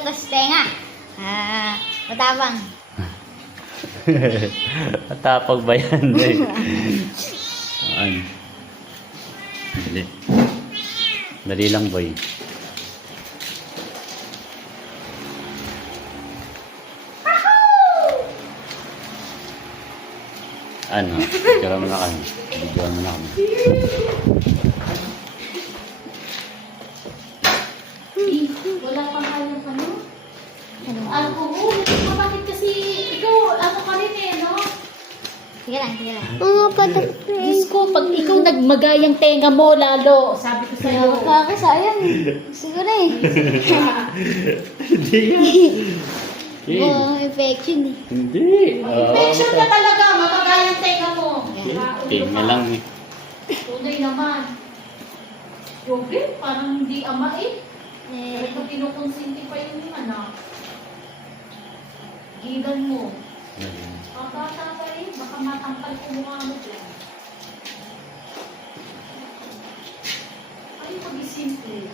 ito si Tenga. Matapang. Matapag ba yan? Ano? Dali. Dali lang, boy. Ano? Video mo na kami. Video mo na kami. Wala pang kayong ano? Alcohol. Bakit kasi ikaw, ano ka rin eh, no? Sige lang, sige lang. Mga patak. Diyos ko, pag ikaw nagmagayang tenga mo, lalo. Sabi ko sa'yo. Kakasayang. Siguro eh. Hindi yan. Oh, infection eh. Hindi. Infection ka talaga, mamagayang tenga mo. Tinga lang eh. Tunay naman. Yogi, parang hindi ama eh. Ito kinukonsinti pa yung anak. Gigan mo. Ang bata pa eh, baka matampal ko mukha mo dyan. Ay, pag-isimple.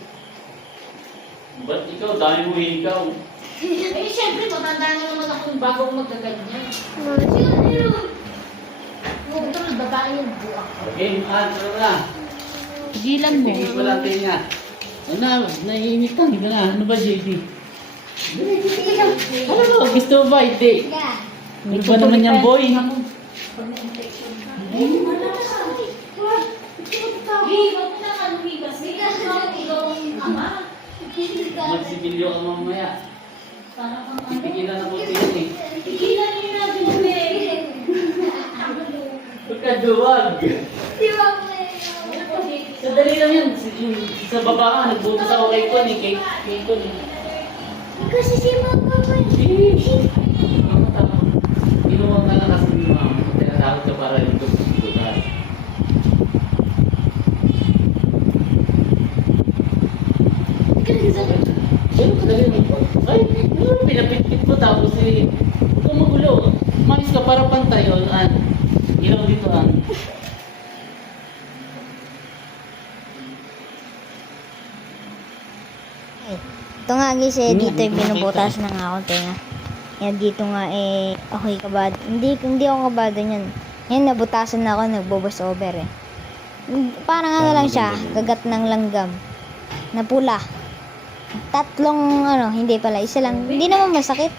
Ba't ikaw? Dami mo ikaw. Eh, syempre, matanda na naman akong bagong magaganyan. Huwag ito, babae yung buwak. Okay, ano na? Gilan mo. Tingin ko lang tinga. Ano na? Naiinit ka. Hindi na. Ano ba, JD? Ano ba? Gusto mo ba? Hindi. Sige. Ano ba naman yan, boy? Pag na-infection ka. Eh, wala ka. Wag mo na kalumigas. Bigas na ikaw ang ama. Magsibilyo ka mamaya. Parang ang ano. Pipigilan ako tingin eh. Tigilan niyo na din, Pagkaduwag. Di ba mo Sadali lang yan. Sa baba ka, nagbutas ako kay Kon eh. Kay Kon eh. Kasi si Mama mo Inuwag ka lang kasi ni Mama. Tinatawag ka para dito sa butas. Pero kadali mo. Ay, ano pinapitpit mo tapos eh. Huwag kang magulo. Umayos ka para pantay. O, ilaw dito Ito nga guys eh, dito yung binubutas na nga ako tenga. Yan dito nga eh, ako'y kabado. Hindi ako kabado niyan. Yan, nabutasan na ako, nagbobus over eh. Parang ano lang siya, kagat ng langgam. Na pula. Tatlong ano, hindi pala, isa lang. Hindi naman masakit.